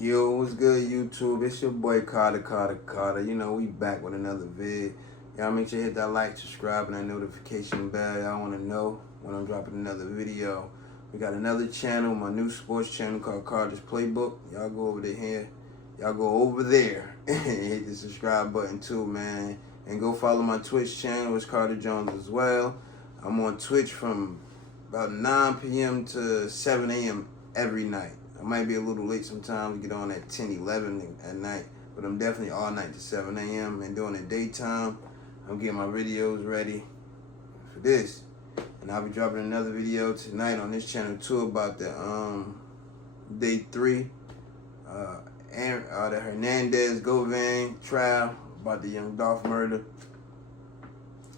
Yo, what's good, YouTube? It's your boy Carter. You know, we back with another vid. Y'all make sure you hit that like, subscribe, and that notification bell. Y'all want to know when I'm dropping another video. We got another channel, my new sports channel called Carter's Playbook. Y'all go over there. Y'all go over there and hit the subscribe button too, man. And go follow my Twitch channel. It's Carter Jones as well. I'm on Twitch from about 9 p.m. to 7 a.m. every night. I might be a little late sometimes. We get on at 10, 11 at night. But I'm definitely all night to 7 a.m. And during the daytime, I'm getting my videos ready for this. And I'll be dropping another video tonight on this channel too about the day 3. The Hernandez Govan trial about the Young Dolph murder.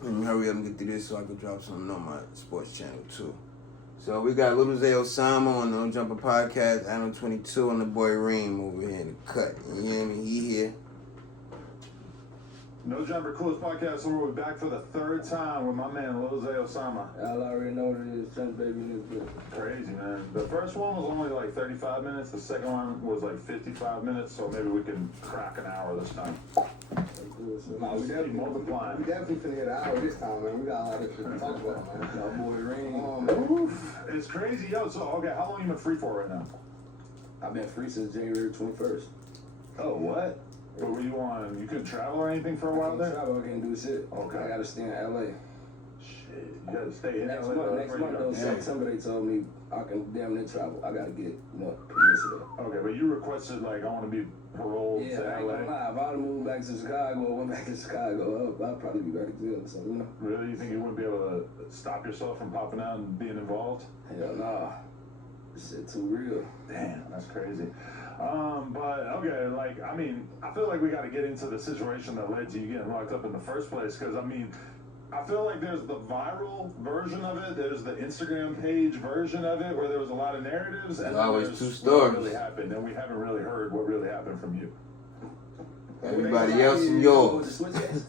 Let me hurry up and get through this so I can drop something on my sports channel too. So we got Little Zay Osama on the No Jumper Podcast, Adam 22, and the boy Reem over here in the cut. You hear me? He here. No Jumper, coolest podcast. So we're back for the third time with my man Little Zay Osama. Y'all already know what it is. Trent Baby in this bitch. Crazy, man. The first one was only like 35 minutes. The second one was like 55 minutes. So maybe we can crack an hour this time. Nah, we definitely multiplying. We definitely finna hit an hour this time, man. We got a lot of shit to talk about, man. Y'all boy Rain. Oof, it's crazy, yo. So okay, how long you been free for right now? I've been free since January 21st. Oh, what? What were you on? You couldn't travel or anything for a while there? Travel, I can't do shit. Okay. I gotta stay in LA. Shit, you gotta stay in Next LA. month though, September they told me I can damn near travel. I gotta get, permission though. Okay, but you requested like I want to be paroled Yeah, to I ain't LA. gonna lie. If I'd have moved back to Chicago or went back to Chicago, I'd probably be back to jail or something, Really? You think you wouldn't be able to stop yourself from popping out and being involved? Hell nah. This shit too real. Damn, that's crazy. But okay, like, I mean, I feel like we got to get into the situation that led to you getting locked up in the first place. Because, I mean, I feel like there's the viral version of it, there's the Instagram page version of it, where there was a lot of narratives, and then always there's two what stories. really happened, and we haven't really heard what really happened from you. Everybody else in yours.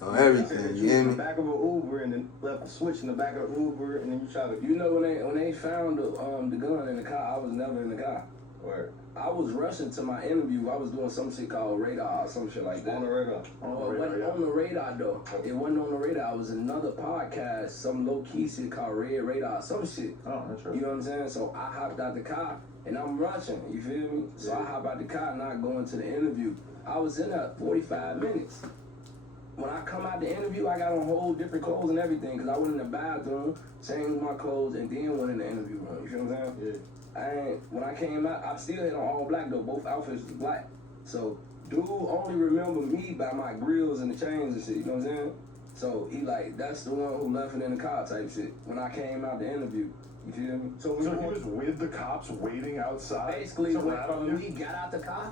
On everything, you hear me? Back of an Uber and then left the switch in the back of the Uber and then you try to. You know when they found the gun in the car, I was never in the car. Where? I was rushing to my interview. I was doing some shit called radar or some shit like that. On the radar. It wasn't on the radar though. It wasn't on the radar. It was another podcast, some low key shit called Red Radar, some shit. Oh, that's right. You know what I'm saying? So I hopped out the car and I'm rushing. You feel me? So I hop out the car and I go into the interview. I was in there 45 minutes. When I come out the interview, I got on whole different clothes and everything because I went in the bathroom, changed my clothes, and then went in the interview room. You feel what I'm saying? Yeah. When I came out, I still had on all black though. Both outfits was black. So dude only remember me by my grills and the chains and shit. You know what I'm saying? So he like, that's the one who left it in the car type shit. When I came out the interview. You feel me? So he was with the cops waiting outside? Basically, when he got out the car,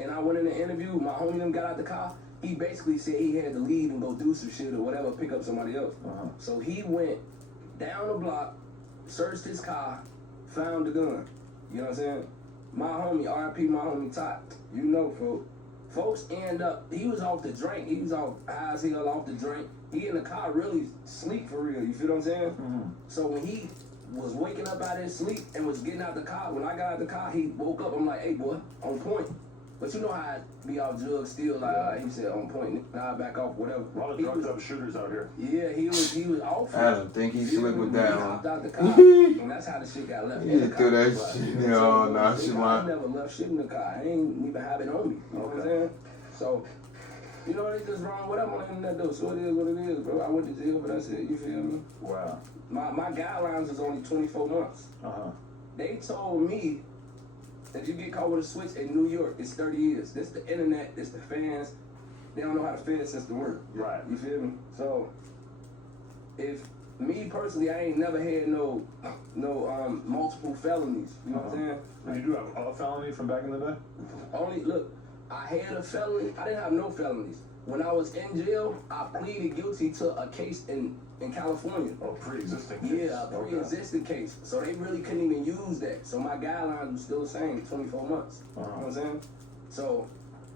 and I went in the interview, my homie them got out the car, he basically said he had to leave and go do some shit or whatever, pick up somebody else. So he went down the block, searched his car, found the gun. You know what I'm saying? My homie, RIP, my homie Todd. You know, folks end up, he was off the drink. He was off high as hell off the drink. He in the car really sleep for real. You feel what I'm saying? Mm-hmm. So when he was waking up out of his sleep and was getting out the car, when I got out the car, he woke up. I'm like, hey, boy, on point. But you know how I be off drugs still, like he said, on point, now I back off, whatever. A lot of drugged up shooters out here. Yeah, he was off. I don't think he slipped with that He one. hopped out the car, and that's how the shit got left in the car. threw that shit. No, nah, she I lying. never left shit in the car. I ain't even have it on me. You know what I'm saying? So, you know, it's just wrong whatever on the internet though. So it is what it is, bro. I went to jail for that shit. You feel me? Wow. My guidelines is only 24 months. They told me that you get caught with a switch in New York, it's 30 years. This the internet, this the fans. They don't know how the fan system works. Right. You feel me? So, if me personally, I ain't never had no multiple felonies. You know what I'm saying? You do have a felony from back in the day? Look, I had a felony. I didn't have no felonies. When I was in jail, I pleaded guilty to a case in California. Oh, pre-existing case. Yeah, a pre-existing case. So they really couldn't even use that. So my guidelines was still the same, 24 months. You know what I'm saying? So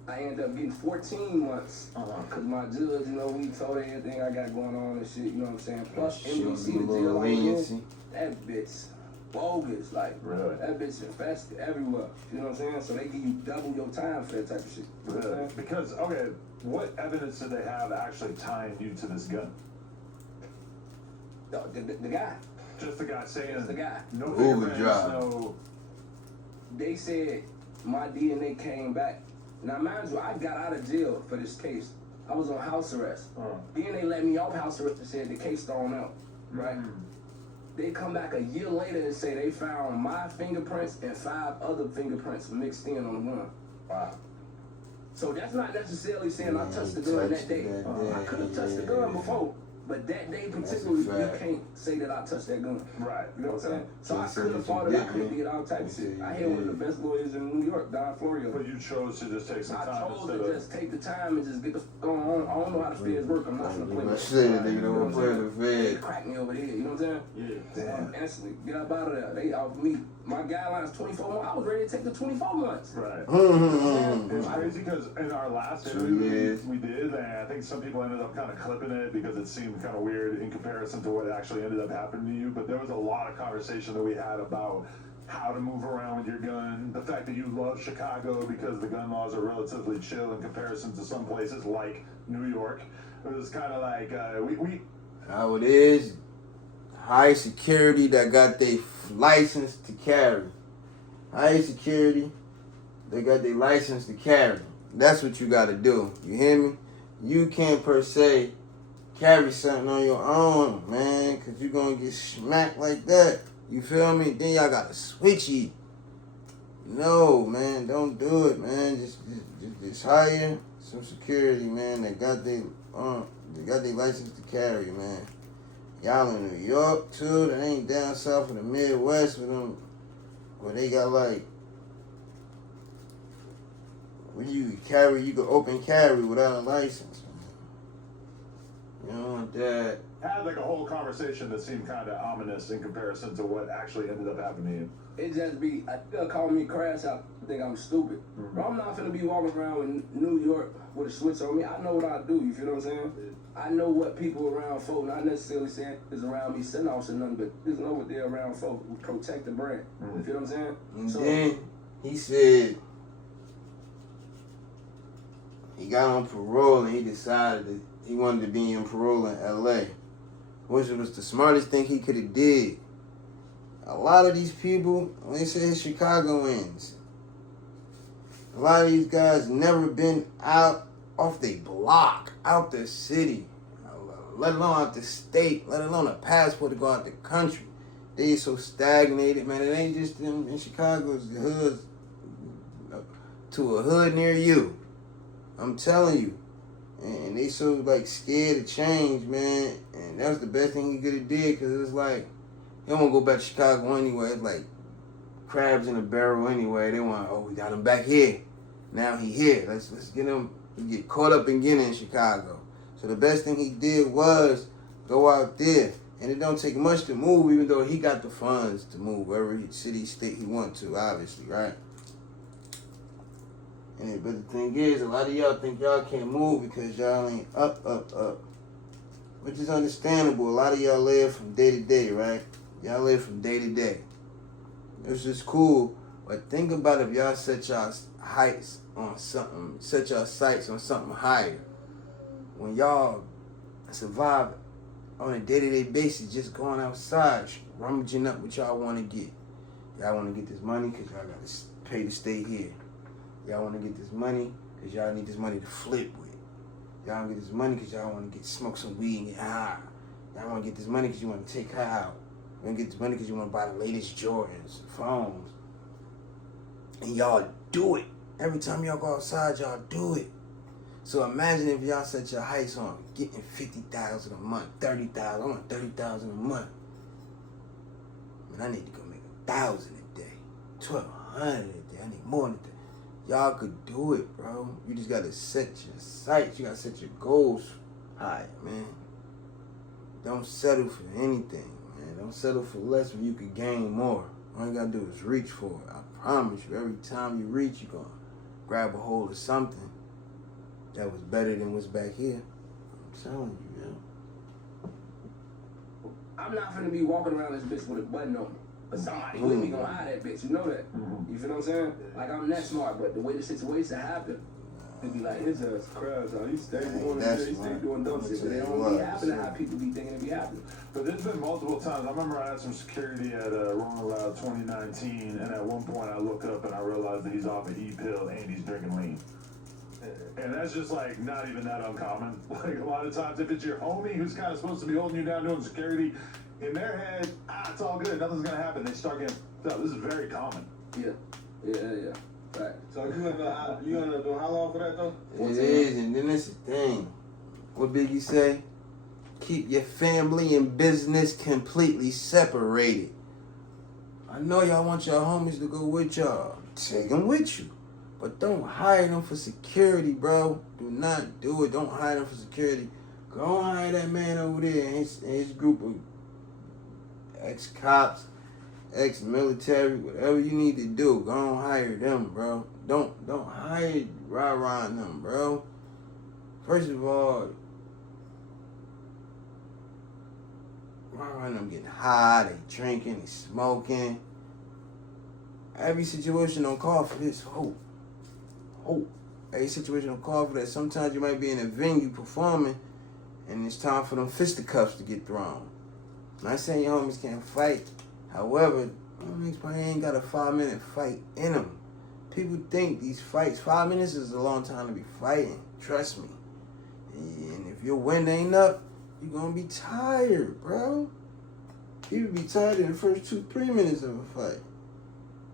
I ended up getting 14 months. Because my judge, we told her everything I got going on and shit, you know what I'm saying? Plus, NBC, the jail I was in, that bitch, bogus. Like, really? That bitch infested everywhere. You know what I'm saying? So they give you double your time for that type of shit. You know what I'm saying? Because, okay, what evidence did they have actually tying you to this gun? The guy. Just the guy saying. Just the guy. No Uber fingerprints, drive. no. They said my DNA came back. Now, mind you, I got out of jail for this case. I was on house arrest. Then they let me off house arrest and said the case thrown out. Right? They come back a year later and say they found my fingerprints and 5 other fingerprints mixed in on the gun. Wow. So that's not necessarily saying I touched the gun that day. I could have touched the gun before, but that day particularly, you can't say that I touched that gun. Right. You know what I'm saying? So I could have fought it. I could have did all types of shit. I had one of the best lawyers in New York, Don Florio. But you chose to just take some time. I chose to just take the time and just get the going on. I don't know how the feds work. I'm not gonna play with shit. Nigga don't play with the They feds. crack me over the head. You know what I'm saying? Yeah. Damn. Instantly get up out of there. They offered me my guidelines 24 months. I was ready to take the 24 months. Right. Mm-hmm. It's crazy because in our last 2 interview years. we did, and I think some people ended up kind of clipping it because it seemed kind of weird in comparison to what actually ended up happening to you. But there was a lot of conversation that we had about how to move around with your gun, the fact that you love Chicago because the gun laws are relatively chill in comparison to some places like New York. It was kind of like we How it is, high security that got their license to carry. High security, they got their license to carry. That's what you got to do. You hear me? You can't per se carry something on your own, man, because you're going to get smacked like that. You feel me? Then y'all got to switch it. No, man, don't do it, man. Just hire some security, man. They got their license to carry, man. Y'all in New York too. That ain't down south of the Midwest with them, where they got like, when you can open carry without a license, man. You don't want that. had like a whole conversation that seemed kind of ominous in comparison to what actually ended up happening to you. It just be, they'll call me crash out, think I'm stupid. But I'm not finna be walking around in New York with a switch on me. I know what I do, you feel what I'm saying? I know what people around folk, not necessarily saying is around me sitting off or nothing, but just know what they're around folk who protect the brand. You feel what I'm saying? And So, then he said he got on parole and he decided that he wanted to be in parole in LA, which was the smartest thing he could have did. A lot of these people, when they say Chicagoans, a lot of these guys never been out off their block, out the city, let alone out the state, let alone a passport to go out the country. They so stagnated, man. It ain't just in Chicago, it's the hoods to a hood near you. I'm telling you. And they so like scared to change, man. And that was the best thing he could have did, because it was like, they don't want to go back to Chicago anyway. It's like crabs in a barrel anyway. They want, oh, we got him back here. Now he here. Let's get him, get caught up again in Chicago. So the best thing he did was go out there. And it don't take much to move, even though he got the funds to move wherever city, state he want to, obviously, right? And but the thing is, a lot of y'all think y'all can't move because y'all ain't up. Which is understandable. A lot of y'all live from day to day, right? Y'all live from day to day. It's just cool. But think about if y'all set y'all heights on something, set y'all sights on something higher. When y'all survive on a day-to-day basis, just going outside, rummaging up what y'all want to get. Y'all want to get this money because y'all got to pay to stay here. Y'all want to get this money because y'all need this money to flip with. Y'all want to get this money because y'all want to smoke some weed and get high. Y'all want to get this money because you want to take her out. You want to get this money because you want to buy the latest Jordans, phones. And y'all do it. Every time y'all go outside, y'all do it. So imagine if y'all set your heights on getting $50,000 a month, $30,000. I want $30,000 a month. Man, I need to go make $1,000 a day, $1,200 a day. I need more than that. Y'all could do it, bro. You just gotta set your sights. You gotta set your goals high, man. Don't settle for anything, man. Don't settle for less when you can gain more. All you gotta do is reach for it. I promise you, every time you reach, you're gonna grab a hold of something that was better than what's back here. I'm telling you, man. I'm not finna be walking around this bitch with a button on me. But somebody with me gonna hide that bitch. You know that. You feel what I'm saying? Like, I'm that smart, but the way the situation happened, it'd be like, his ass crabs out. He stay doing shit. He stay doing dumb shit. But they don't be happening how people be thinking it be happening. But there's been multiple times. I remember I had some security at Wrong Loud 2019, and at one point I look up and I realize that he's off an E-pill and he's drinking lean. And that's just like not even that uncommon. Like a lot of times, if it's your homie who's kind of supposed to be holding you down doing security, in their head, it's all good, nothing's gonna happen. They start getting up. This is very common. Yeah. Right. So you end up doing how long for that though? It is, and then it's the thing. What Biggie say? Keep your family and business completely separated. I know y'all want your homies to go with y'all. Take them with you. But don't hire them for security, bro. Do not do it. Don't hire them for security. Go hire that man over there and his group of ex-cops, ex-military, whatever you need to do. Go and hire them, bro. Don't hire rah-rah on them, bro. First of all, rah-rah on them getting high, they drinking, they smoking. Every situation don't call for this. Hope. Every situation don't call for that. Sometimes you might be in a venue performing and it's time for them fisticuffs to get thrown. I'm not saying your homies can't fight. However, homies probably ain't got a 5-minute fight in them. People think these fights, 5 minutes is a long time to be fighting. Trust me. And if your wind ain't up, you're going to be tired, bro. People be tired in the first 2-3 minutes of a fight.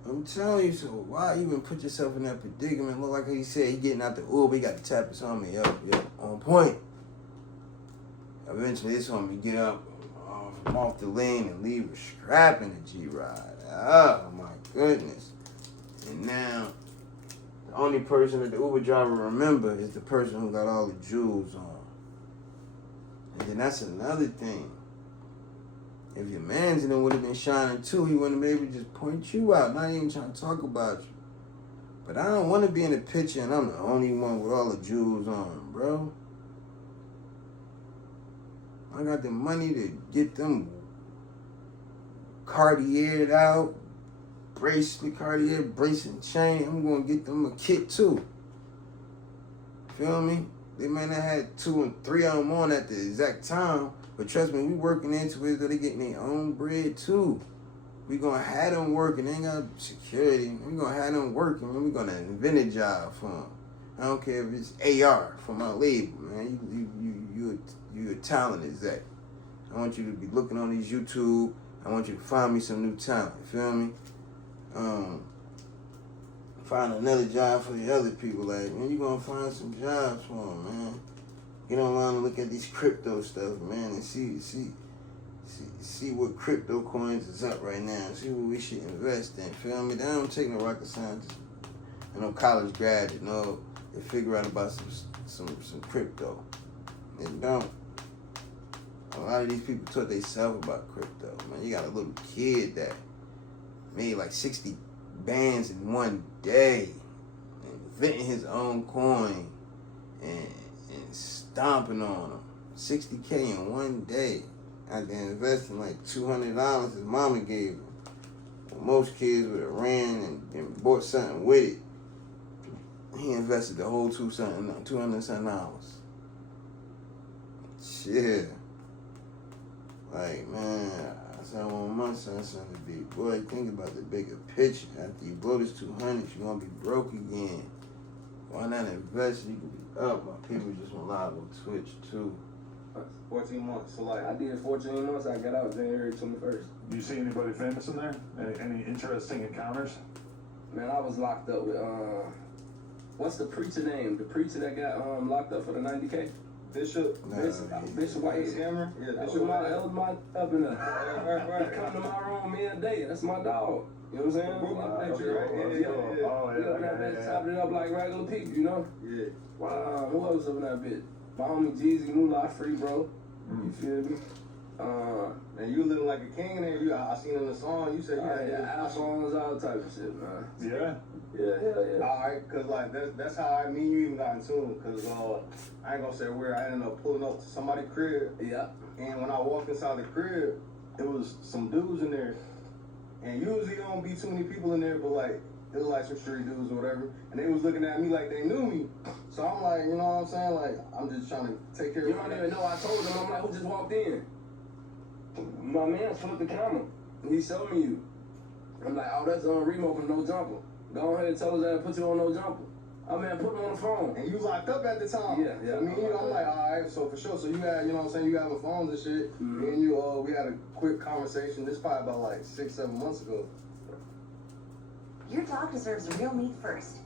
I'm telling you, so why even put yourself in that predicament? Look like he said, he getting out the Uber, he got to tap his homie up, on point. Eventually, this homie get up off the lane and leave a strap in the G-Ride. Oh, my goodness. And now, the only person that the Uber driver remember is the person who got all the jewels on. And then that's another thing. If your man's in it would have been shining too, he wouldn't be able to just point you out, not even trying to talk about you. But I don't want to be in the picture and I'm the only one with all the jewels on, bro. I got the money to get them Cartiered out, Cartier bracelet chain. I'm going to get them a kit too. Feel me? They may not have 2 and 3 of them on at the exact time, but trust me, we working into it so they getting their own bread too. We gonna have them working. They ain't got security. We gonna have them working, and we gonna invent a job for them. I don't care if it's AR for my label, man. You a talent exec. I want you to be looking on these YouTube. I want you to find me some new talent. You feel me? Find another job for the other people. Like, man, you gonna find some jobs for them, man. Get online and look at these crypto stuff, man, and see what crypto coins is up right now. See what we should invest in. Feel me? They don't take no rocket scientists and no college grad to know to figure out about some crypto. They don't. A lot of these people taught themselves about crypto. Man, you got a little kid that made like 60 bands in one day, inventing his own coin and stomping on them. 60K in one day. After investing like $200 his mama gave him. Well, most kids would have ran and bought something with it. He invested the whole $200. Shit. Like, man, I said I want my son to be, boy, think about the bigger picture. After you blow this 200, you're gonna be broke again. Why not invest? You can be up. My people just went live on Twitch too. 14 months. So like, I did 14 months. I got out January 21st. Do you see anybody famous in there? Any interesting encounters? Man, I was locked up with what's the preacher name? The preacher that got locked up for the 90K. Bishop White. Scammer? Yeah, That Bishop was my up in there. Right. He come to my room me a day. That's my dog. You know what I'm saying? Yeah. Chopped it up like regular people, you know? Yeah. Wow, who else up in that bitch? My homie Jeezy, Moolah Free, bro. You feel me? And you living like a king there. I seen in the song, you said you had iPhones, all type of shit, man. Yeah? Yeah. Alright, cause like that's how me and you even got in tune. Cause I ain't gonna say where I ended up pulling up to somebody's crib. Yeah. And when I walked inside the crib, it was some dudes in there. And usually don't be too many people in there, but like, it was like some street dudes or whatever. And they was looking at me like they knew me. So I'm like, you know what I'm saying? Like, I'm just trying to take care You of don't even know I told them. I'm like, who just walked in? My man flipped the camera. He showed me you. I'm like, oh, that's on Remo from No Jumper. Go ahead and tell us that I put you on No Jumper. Oh man, put him on the phone. And you locked up at the time. Yeah. So me and you, I'm like, all right, so for sure. So you had, you know what I'm saying, you having phones and shit. Mm-hmm. Me and you, we had a quick conversation. This probably about like 6-7 months ago. Your dog deserves real meat first.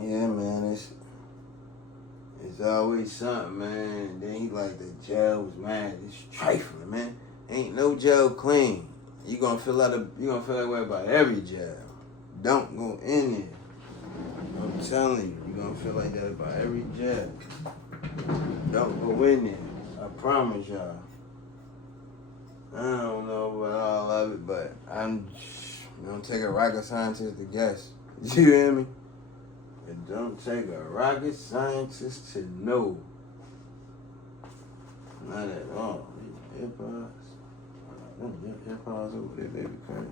Yeah, man, it's always something, man. Then he like the jail was mad. It's trifling, man. Ain't no jail clean. You gonna feel that way about every jail. Don't go in there. I'm telling you, you're gonna feel like that about every jail. Don't go in there. I promise y'all. I don't know about all of it, but I'm don't take a rocket scientist to guess. You hear me? It don't take a rocket scientist to know. Not at all. These AirPods. Them AirPods over there, baby, crazy.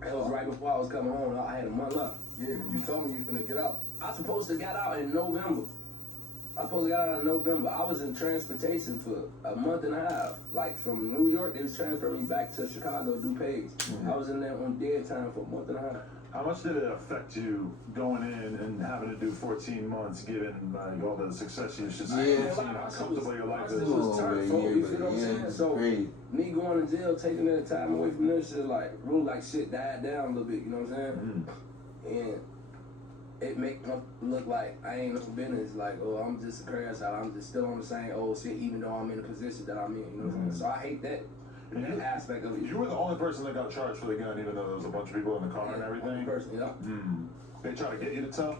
That was right before I was coming home. I had a month left. Yeah, you told me you finna get out. I was supposed to get out in November. I was in transportation for a month and a half. Like from New York, they was transferring me back to Chicago, DuPage. I was in there on dead time for a month and a half. How much did it affect you going in and having to do 14 months, given like all the success you should see, Yeah. seeing how comfortable your life It is? was turf, yeah, you but feel what I'm yeah, saying? it's So crazy. me going to jail, taking that time away from this shit, like really like shit died down a little bit, you know what I'm saying? And it make me look like I ain't no business, like, oh, I'm just a crash out, I'm just still on the same old shit, even though I'm in the position that I'm in, you know what I'm saying? So I hate that aspect of it. You were the only person that got charged for the gun, even though there was a bunch of people in the car and everything. Person, yeah. They try to get you to tell.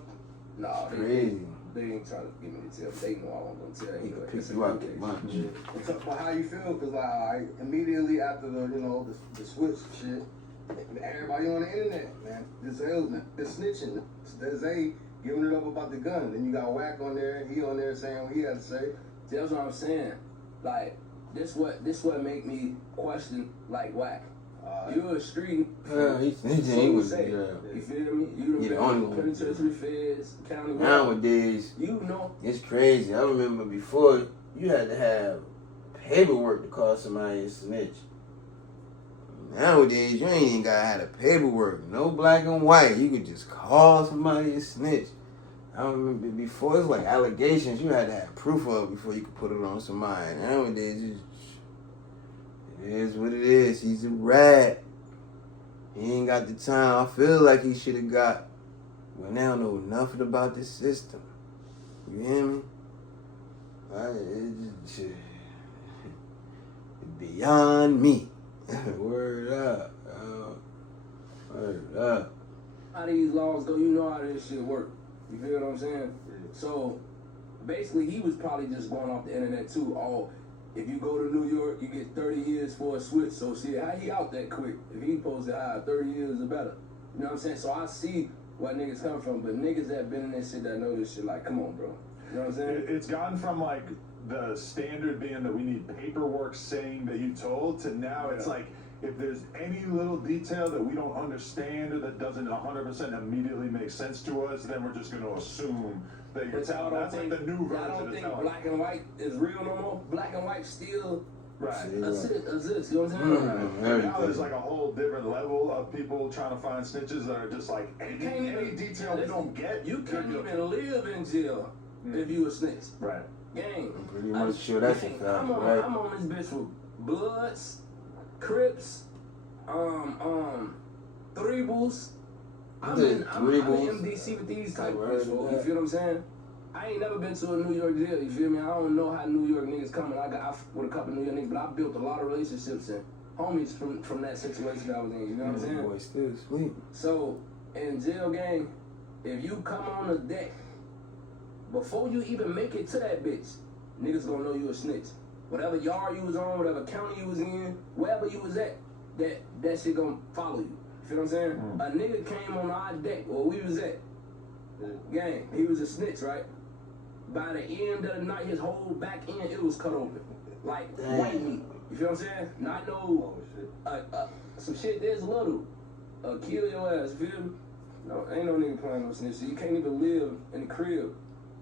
Nah, Crazy. they ain't trying to get me to tell. They know I wasn't gonna tell He anyway. could pick you out that bunch. So, but how you feel? Cause like, I immediately after the switch shit, everybody on the internet, man, the snitching, Zay giving it up about the gun. Then you got Whack on there, he on there saying what he had to say. That's what I'm saying. Like, this what make me question like Whack. You're a street. He was say, you feel me? You the done only been one. penitentiary feds, county. Nowadays, You know. it's crazy. I remember before you had to have paperwork to call somebody a snitch. Nowadays, you ain't even gotta have the paperwork. No black and white. You could just call somebody a snitch. I remember before, it was like allegations you had to have proof of before you could put it on somebody. Nowadays, it is what it is. He's a rat. He ain't got the time. I feel like he should have got. Well, now I know nothing about this system. You hear me? It's just beyond me. Word up. Word up. How these laws go, you know how this shit work. You feel what I'm saying? So basically, he was probably just going off the internet too. Oh, if you go to New York, you get 30 years for a switch. So shit, how he out that quick? If he supposed to have 30 years or better. You know what I'm saying? So I see where niggas come from, but niggas that been in this shit that know this shit, like, come on, bro. You know what I'm saying? It's gotten from like the standard being that we need paperwork saying that you told to now it's like if there's any little detail that we don't understand or that doesn't 100% immediately make sense to us, then we're just going to assume that you're But y'all telling. don't That's think, like the new y'all version don't of think telling. black and white is real no more? Black and white still Right. exist, you know what I'm saying? But now there's like a whole different level of people trying to find snitches that are just like any detail we don't get. You can't even live in jail if you a snitch. Right. Gang. I'm pretty much sure that's a gang, fact, I'm right? on this bitch with Bloods, Crips, Threebles. I'm in MDC with these type of people. You feel what I'm saying? I ain't never been to a New York jail. You feel me? I don't know how New York niggas coming. I with a couple New York niggas, but I built a lot of relationships and homies from that situation that I was in. You know what I'm saying? Boy, still sweet. So in jail, gang, if you come on the deck before you even make it to that bitch, niggas gonna know you a snitch. Whatever yard you was on, whatever county you was in, wherever you was at, that shit gonna follow you. feel what I'm saying? A nigga came on our deck where we was at. Gang, he was a snitch, right? By the end of the night, his whole back end, it was cut open. Like white meat. You feel what I'm saying? Not no, some shit that's little. Kill your ass, you feel me? No, ain't no nigga playing no snitch. So you can't even live in the crib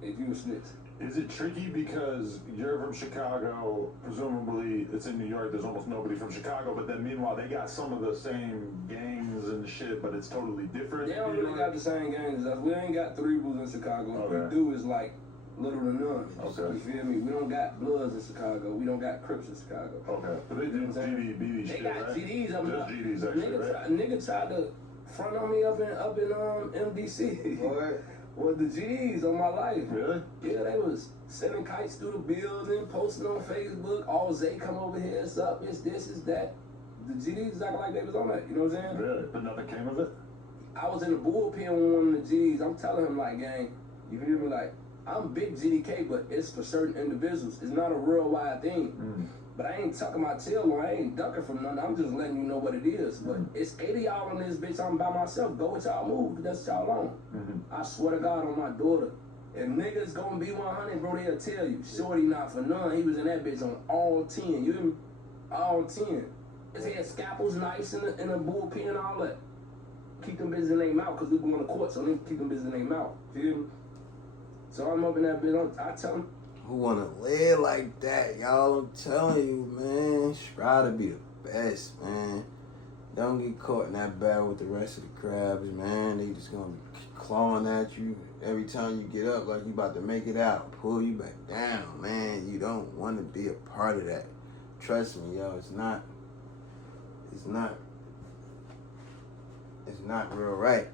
if you a snitch. Is it tricky because you're from Chicago, presumably it's in New York, there's almost nobody from Chicago, but then meanwhile they got some of the same gangs and shit, but it's totally different? They don't really got the same gangs as us. We ain't got three bulls in Chicago. What we do is like little to none. Okay. You feel me? We don't got Bloods in Chicago. We don't got Crips in Chicago. Okay. But they do GD, BD shit, They got right? GDs up Just there. GDs actually, right? Nigga tried to front on me up in MDC. What? With the GDs on my life. Really? Yeah, they was sending kites through the building, posting on Facebook. All Zay come over here, it's up, it's this, it's that. The GDs acting like they was on that, you know what I'm saying? Really? But nothing came of it? I was in the bullpen with one of the G's. I'm telling him like, gang, you hear me? Like, I'm big GDK, but it's for certain individuals. It's not a worldwide thing. But I ain't tucking my tail or I ain't ducking from nothing. I'm just letting you know what it is. But it's 80 y'all on this bitch. I'm by myself. Go with y'all move. That's y'all on. I swear to God on my daughter. If niggas gonna be 100, bro, they'll tell you. Shorty not for none. He was in that bitch on all 10. You hear me? All 10. His head scalpels nice in the bullpen and all that. Keep them bitches in their mouth because we going to court, so they keep them bitches in their mouth. Feel me? So I'm up in that bitch. I tell them. Who wanna live like that, y'all? I'm telling you, man. Try to be the best, man. Don't get caught in that battle with the rest of the crabs, man. They just gonna be clawing at you every time you get up like you about to make it out. Pull you back down, man. You don't want to be a part of that. Trust me, yo. It's not real right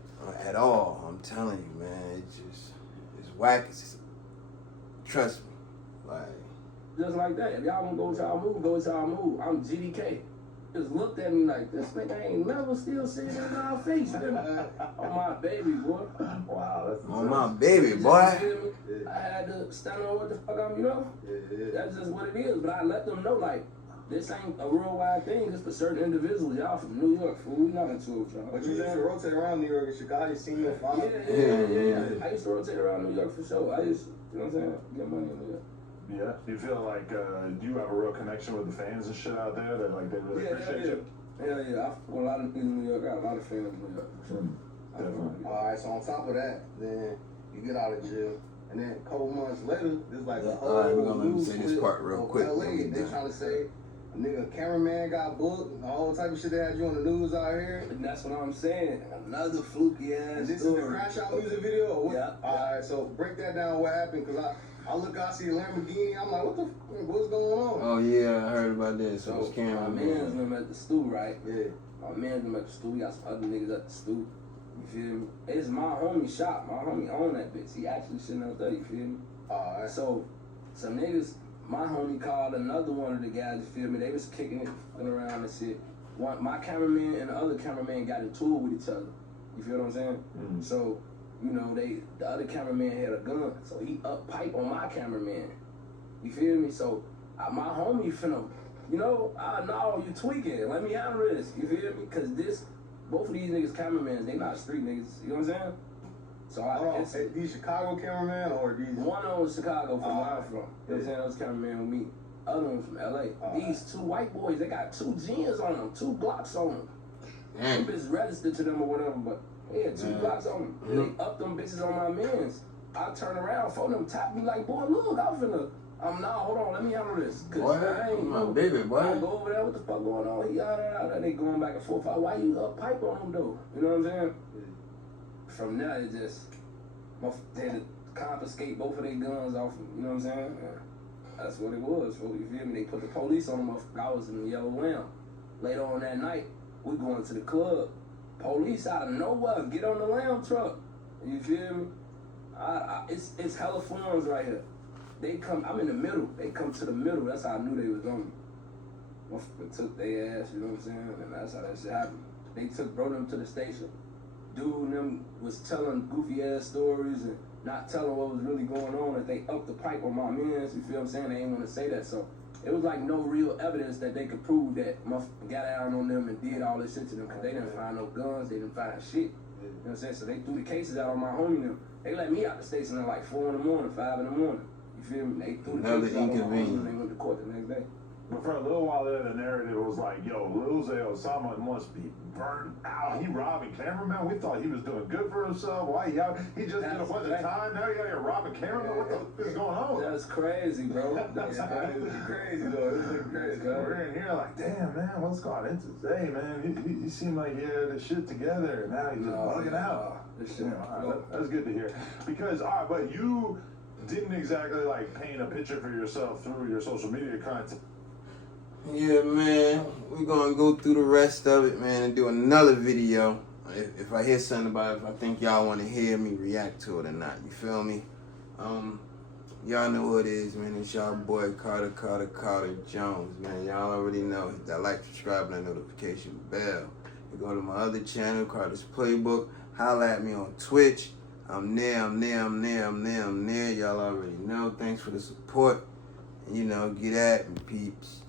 at all. I'm telling you, man. It's whack. Trust me. Like, just like that. If y'all wanna go with y'all move, go with y'all move. I'm GDK. Just looked at me like, this nigga ain't never still saying it in our face, nigga. On my baby, boy. Wow, that's on my baby, boy. I had to stand on what the fuck I'm, you know? That's just what it is. But I let them know, like, this ain't a worldwide thing. It's for certain individuals. Y'all from New York, fool. We not into it, y'all. But you used to rotate around New York and Chicago. You seen your father? Yeah. I used to rotate around New York for sure. You know what I'm saying? Get money in New York. Yeah. Do you feel like do you have a real connection with the fans and shit out there that like they really appreciate you? Yeah. I fuck with a lot of niggas in New York. I got a lot of fans in New York. For sure. Definitely. All right. So on top of that, then you get out of jail, and then a couple months later, there's like a All right, we're whole gonna news say this clip part real of quick. LA. Don't get They done. trying to say a nigga cameraman got booked, and all type of shit they had you on the news out here. And that's what I'm saying. Another fluky ass And this story. is the Crash Out music video? Or what? Yeah. All right, so break that down. What happened? Cause I look out, see a Lamborghini. I'm like, what's going on? Oh yeah, I heard about this. So So it's camera. my man's them at the stew, right? Yeah. My man's them at the stew. We got some other niggas at the stew. You feel me? It's my homie shop. My homie own that bitch. He actually sitting out there. You feel me? All right. So some niggas, my homie called another one of the guys. You feel me? They was kicking it, fucking around and shit. My cameraman and the other cameraman got into it with each other. You feel what I'm saying? So, you know, the other cameraman had a gun, so he up pipe on my cameraman. You feel me? So my homie finna, you know, no, you tweaking. Let me handle this. You feel me? Cause both of these niggas cameramans, they not street niggas. You know what I'm saying? So Hey, these Chicago cameraman or these? one of them was Chicago from where I'm from. You know what I'm saying? That was cameraman with me. Other one from LA. These two white boys, they got 2 gens on them, 2 blocks on them. Them bitches registered to them or whatever, but they had 2 blocks on them. And they up them bitches on my mans. I turn around, phone them, tap me like, boy, look, hold on, let me handle this. Cause Boy, I ain't my know. baby, boy. I go over there, what the fuck going on? Yada. They going back and forth. Why you up pipe on them though? You know what I'm saying? From there, it just, they had to confiscate both of their guns off them. You know what I'm saying? Yeah. That's what it was. You feel me? They put the police on them. I was in the yellow lamb. Later on that night, we going to the club. Police out of nowhere, get on the lamb truck. You feel me? It's hella forms right here. They come, I'm in the middle. They come to the middle. That's how I knew they was on me. Motherfucker took their ass, you know what I'm saying? And that's how that shit happened. They brought them to the station. Dude and them was telling goofy ass stories and not telling what was really going on. That they upped the pipe on my mans, you feel what I'm saying? They ain't want to say that. So it was like no real evidence that they could prove that motherfucker got down on them and did all this shit to them, because they didn't find no guns, they didn't find shit. You know what I'm saying? So they threw the cases out on my homie and them. They let me out the station at like 4 in the morning, 5 in the morning. You feel me? They threw the cases out on my homie and they went to court the next day. But for a little while there, the narrative was like, yo, Lil Zay Osama must be burned out. He robbing cameramen. We thought he was doing good for himself. Why he out? He just did a bunch of time. Now he out here robbing cameramen. What the fuck is going on? That's crazy, bro. That's crazy, though. It's crazy. We're in here like, damn, man, what's going into today, man? He seemed like he had his shit together. Now he's just bugging out. That's good to hear. Because, all right, but you didn't exactly like paint a picture for yourself through your social media content. Yeah, man, we're gonna go through the rest of it, man, and do another video. If I hear something about it, if I think y'all want to hear me react to it or not, you feel me? Y'all know who it is, man. It's y'all boy Carter Jones, man. Y'all already know. Hit that like, subscribe, and that notification bell. You go to my other channel, Carter's Playbook. Holla at me on Twitch. I'm there. Y'all already know. Thanks for the support. And, you know, get at me, peeps.